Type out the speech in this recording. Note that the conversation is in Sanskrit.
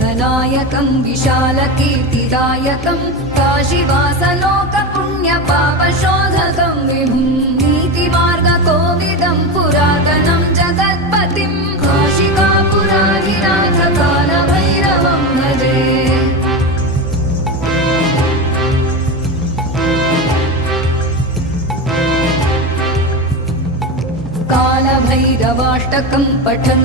विघ्ननायकं विशालकीर्तिदायकं काशीवासलोकपुण्यपापशोधकं विभुं नीतिमार्गकोविदं पुरातनं जगत्पतिं काशिकापुराधिनाथ कालभैरवं भजे। कालभैरवाष्टकं पठन्